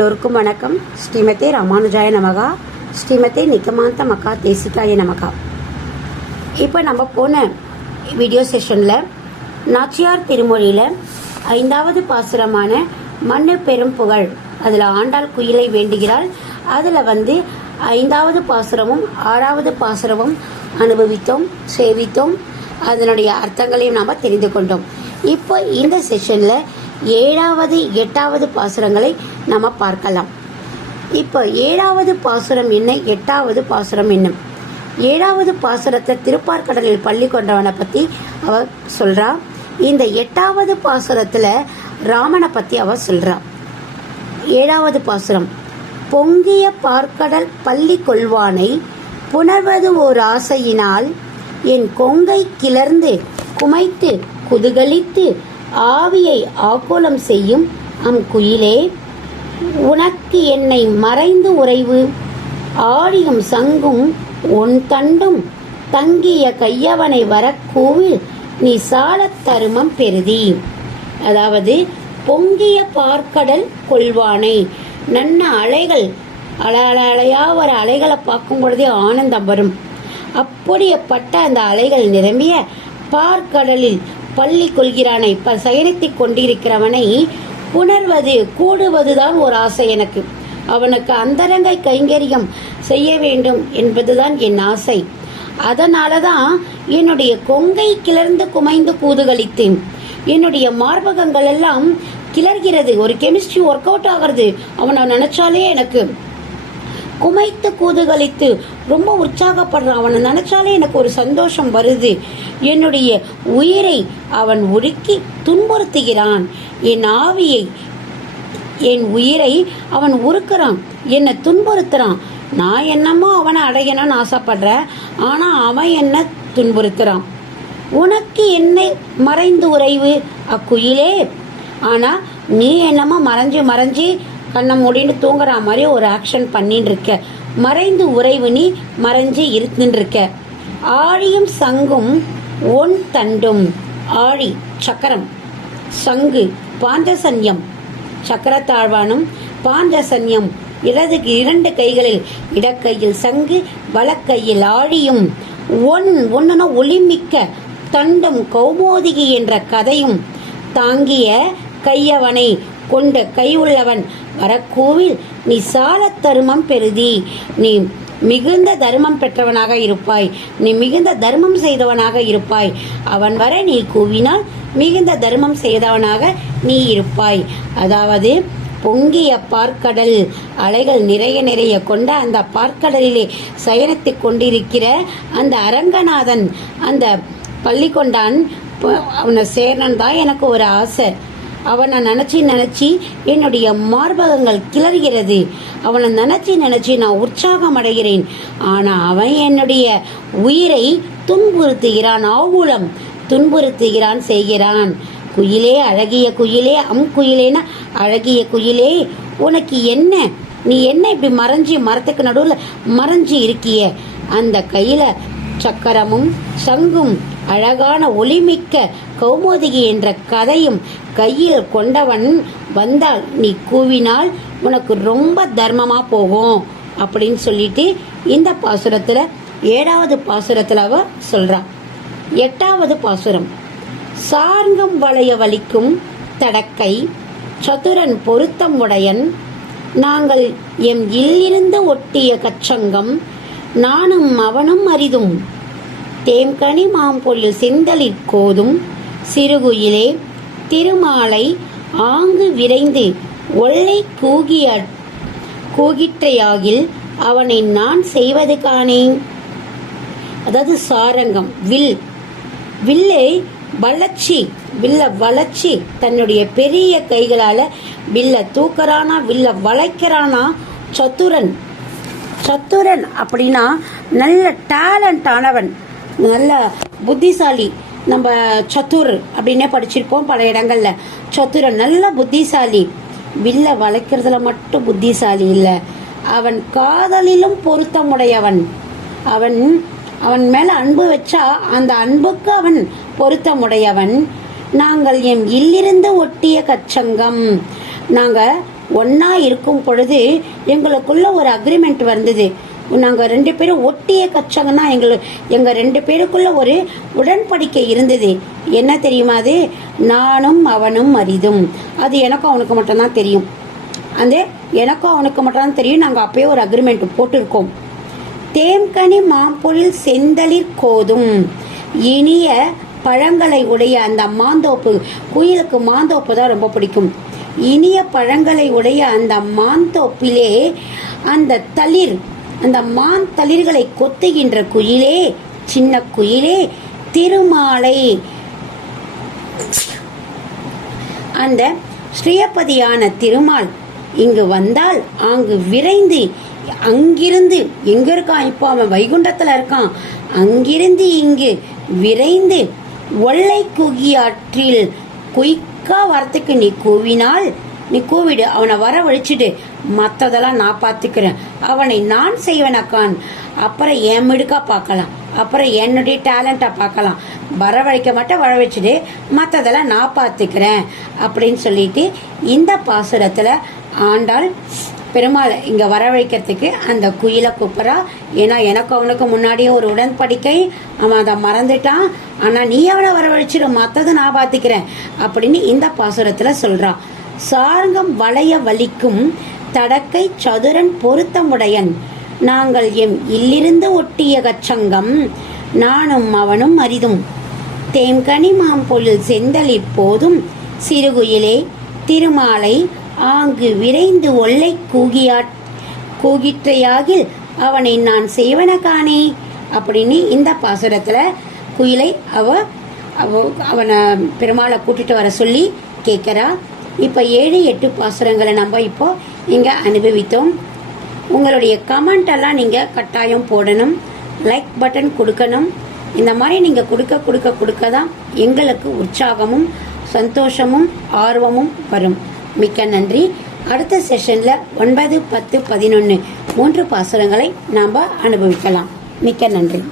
எல்லோருக்கும் வணக்கம். ஸ்ரீமதே ராமானுஜாய நமகா. ஸ்ரீமதே நிக்கமாந்த மக்கா தேசிகாய நமகா. இப்போ நம்ம போன வீடியோ செஷனில் நாச்சியார் திருமொழியில் ஐந்தாவது பாசுரமான மண்ணு பெரும் புகழ் அதில் ஆண்டாள் குயிலை வேண்டுகிறாள். அதில் வந்து ஐந்தாவது பாசுரமும் ஆறாவது பாசுரமும் அனுபவித்தோம் சேவித்தோம். அதனுடைய அர்த்தங்களையும் நாம் தெரிந்து கொண்டோம். இப்போ இந்த செஷனில் ஏழாவது எட்டாவது பாசுரங்களை நம்ம பார்க்கலாம். இப்போ ஏழாவது பாசுரம் என்ன? எட்டாவது பாசுரம் என்ன? ஏழாவது பாசுரத்தை திருப்பார்கடலில் பள்ளி கொண்டவனை பற்றி அவ சொல்றா. இந்த எட்டாவது பாசுரத்தில் ராமனை பற்றி அவ சொல்றா. ஏழாவது பாசுரம். பொங்கிய பார்க்கடல் பள்ளி கொள்வானை புணர்வது ஓர் ஆசையினால் என் கொங்கை கிளர்ந்து குமைத்து குதுகலித்து ஆவியை ஆக்கோலம் செய்யும் அம் குயிலே. உனக்கு என்னை மறைந்து உறைவு. ஆடியும் சங்கும் உன் தண்டும் தங்கிய கையவனை வரக்கூவில் நீ சாலத் தருமம் பெருதி அதாவது பொங்கிய பார்க்கடல் கொள்வானை. நன்ன அலைகள் அல அல அலையா வர அலைகளை பார்க்கும் பொழுதே ஆனந்தம் வரும். அப்படியப்பட்ட அந்த அலைகள் நிரம்பிய பார்க்கடலில் பள்ளி கொள்கிறானை. ப சயனித்துக் கொண்டிருக்கிறவனை புணர்வது கூடுவதுதான் ஒரு ஆசை எனக்கு. அவனுக்கு அந்தரங்கை கைங்கரியம் செய்ய வேண்டும் என்பதுதான் என் ஆசை. அதனால தான் என்னுடைய கொங்கை கிளர்ந்து குமைந்து கூதுகளித்தேன். என்னுடைய மார்பகங்கள் எல்லாம் கிளர்கிறது. ஒரு கெமிஸ்ட்ரி ஒர்க் அவுட் ஆகிறது. அவனை நினைச்சாலே எனக்கு குமைத்து கூதுகளித்து ரொம்ப உற்சாகப்படுறான். அவனை நினைச்சாலே எனக்கு ஒரு சந்தோஷம் வருது. என்னுடைய உயிரை அவன் உருக்கி துன்புறுத்துகிறான். என் ஆவியை என் உயிரை அவன் உருக்குறான். என்னை துன்புறுத்துறான். நான் என்னமோ அவனை அடையணும்னு ஆசைப்படுறேன். ஆனால் அவன் என்ன துன்புறுத்துறான். உனக்கு என்னை மறைந்து உறைவு அக்குயிலே? ஆனால் நீ என்னமோ மறைஞ்சு மறைஞ்சு கண்ணை மூடின்னு தூங்குற மாதிரி ஒரு ஆக்ஷன் பண்ணின்னு இருக்க. மறைந்து உறைவு நீ மறைஞ்சு இருந்துட்டு ஆழியும் சங்கும் ஒன் தண்டும். ஆழி சக்கரம். சங்கு பாஞ்சசன்யம் சக்கரத்தாழ்வானும் பாஞ்சசன்யம் இடது இரண்டு கைகளில் இடக்கையில் சங்கு வலக்கையில் ஆழியும். ஒன் ஒன்னுன ஒளிமிக்க தண்டும் கௌமோதிகி என்ற கதையும் தாங்கிய கையவனை கொண்ட கை உள்ளவன் வரக்கோவில் நீ சால தருமம் பெறுதி. நீ மிகுந்த தர்மம் பெற்றவனாக இருப்பாய். நீ மிகுந்த தர்மம் செய்தவனாக இருப்பாய். அவன் வர நீ கூவினால் மிகுந்த தர்மம் செய்தவனாக நீ இருப்பாய். அதாவது பொங்கிய பார்க்கடல் அலைகள் நிறைய நிறைய கொண்ட அந்த பார்க்கடலிலே சயனத்து கொண்டிருக்கிற அந்த அரங்கநாதன் அந்த பள்ளி கொண்டான் அவனை சேரணும் தான் எனக்கு ஒரு ஆசை. அவனை நினச்சி நினச்சி என்னுடைய மார்பகங்கள் கிளறுகிறது. அவனை நினச்சி நினச்சி நான் உற்சாகம் அடைகிறேன். ஆனால் அவன் என்னுடைய உயிரை துன்புறுத்துகிறான் ஆகுலம் துன்புறுத்துகிறான் செய்கிறான். குயிலே அழகிய குயிலே அம் குயிலேனா அழகிய குயிலே உனக்கு என்ன? நீ என்ன இப்படி மறைஞ்சி மரத்துக்கு நடுவில் மறைஞ்சி இருக்கிய? அந்த கையில் சக்கரமும் சங்கும் அழகான ஒளிமிக்க கௌமோதிகி என்ற கதையும் கையில் கொண்டவன் வந்தால் நீ கூவினால் உனக்கு ரொம்ப தர்மமா போகும் அப்படின்னு சொல்லிட்டு இந்த பாசுரத்துல ஏழாவது பாசுரத்துல அவ சொல்றா. எட்டாவது பாசுரம். சார்கம் வளைய வலிக்கும் தடக்கை சதுரன் பொருத்தம் உடையன் நாங்கள் எம் இல்லிருந்து ஒட்டிய கச்சங்கம் நானும் அவனும் அரிதும் தேம்கனி மாம்பொழில் செந்தலிற்கோதும் சிறுகுயிலே திருமாலை ஆங்கு விரைந்து ஒல்லை கூகிய கூகிற்றையாகில் அவனை நான் செய்வது காணேன். அதாவது சாரங்கம் வில். வில்லை வளர்ச்சி வில்ல வளைச்சி தன்னுடைய பெரிய கைகளால வில்ல தூக்கறானா வில்ல வளைக்கிறானா சத்துரன். சத்துரன் அப்படின்னா நல்ல டேலண்ட் ஆனவன். நல்ல புத்திசாலி. நம்ம சத்துர் அப்படின்னே படிச்சிருப்போம் பல இடங்கள்ல. சத்துர நல்ல புத்திசாலி. வில்ல வளைக்கிறதுல மட்டும் புத்திசாலி இல்லை. அவன் காதலிலும் பொருத்தமுடையவன். அவன் அவன் மேல அன்பு வச்சா அந்த அன்புக்கு அவன் பொருத்தமுடையவன். நாங்கள் எம் இல்லிருந்து ஒட்டிய கச்சங்கம். நாங்க ஒன்றா இருக்கும் பொழுது எங்களுக்குள்ள ஒரு அக்ரிமெண்ட் வந்தது. நாங்கள் ரெண்டு பேரும் ஒட்டிய கச்சங்கன்னா எங்கள் எங்கள் ரெண்டு பேருக்குள்ள ஒரு உடன்படிக்கை இருந்தது. என்ன தெரியுமா அது? நானும் அவனும் அரிதும். அது எனக்கும் அவனுக்கு மட்டும்தான் தெரியும். அந்த எனக்கும் அவனுக்கு மட்டும்தான் தெரியும். நாங்கள் அப்பயே ஒரு அக்ரிமெண்ட் போட்டிருக்கோம். தேம்கனி மாம்பொழில் செந்தளிர் கோதும். இனிய பழங்களை உடைய அந்த மாந்தோப்பு குயிலுக்கு மாந்தோப்பு தான் ரொம்ப பிடிக்கும். இனிய பழங்களை உடைய அந்த மாந்தோப்பிலே அந்த தளிர் அந்த மான் தளிர்களை கொத்துகின்ற குயிலே சின்ன குயிலே திருமாலை. அந்த ஸ்ரீயபதியான திருமால் இங்கு வந்தால் அங்கு விரைந்து அங்கிருந்து எங்க இருக்கான் இப்போ அவன் வைகுண்டத்துல இருக்கான் அங்கிருந்து இங்கு விரைந்து ஒல்லை குகியாற்றில் குயிக்கா வரத்துக்கு நீ கூவினால் நீ கூவிடு அவனை வரவழைச்சிடு. மற்றதெல்லாம் நான் பார்த்துக்கிறேன். அவனை நான் செய்வனக்கான் அப்புறம் என் மிடுக்கா பார்க்கலாம். அப்புறம் என்னுடைய டேலண்ட்டை பார்க்கலாம். வரவழைக்க மட்டும் வரவழைச்சிடு. மற்றதெல்லாம் நான் பார்த்துக்கிறேன். அப்படின்னு சொல்லிட்டு இந்த பாசுரத்தில் ஆண்டாள் பெருமாள் இங்கே வரவழைக்கிறதுக்கு அந்த குயிலை கூப்பிட்றா. ஏன்னா எனக்கு அவனுக்கு முன்னாடியே ஒரு உடன்படிக்கை. அவன் அதை மறந்துட்டான். ஆனால் நீ அவனை வரவழைச்சிடும் மற்றதை நான் பார்த்துக்கிறேன் அப்படின்னு இந்த பாசுரத்தில் சொல்கிறான் சார்கம் வளைய வலிக்கும் தடக்கை சதுரன் பொருத்தமுடையன். நாங்கள் எம் இல்லிருந்து ஒட்டிய கச்சங்கம் நானும் அவனும் அரிதும். தேம்கனி மாம்பொழில் செந்தல் இப்போதும் சிறுகுயிலே திருமாலை ஆங்கு விரைந்து ஒல்லை கூகியாட் கூகிற்றையாகில் அவனை நான் செய்வன காணே. அப்படின்னு இந்த பாசுரத்தில் குயிலை அவ அவ அவனை பெருமாளை கூட்டிட்டு வர சொல்லி கேட்குறா. இப்போ ஏழு எட்டு பாசுரங்களை நம்ம இப்போ இங்கே அனுபவித்தோம். உங்களுடைய கமெண்டெல்லாம் நீங்கள் கட்டாயம் போடணும். லைக் பட்டன் கொடுக்கணும். இந்த மாதிரி நீங்கள் கொடுக்க கொடுக்க கொடுக்க தான் எங்களுக்கு உற்சாகமும் சந்தோஷமும் ஆர்வமும் வரும். மிக்க நன்றி. அடுத்த செஷனில் ஒன்பது பத்து பதினொன்று மூன்று பாசுரங்களை நாம் அனுபவிக்கலாம். மிக்க நன்றி.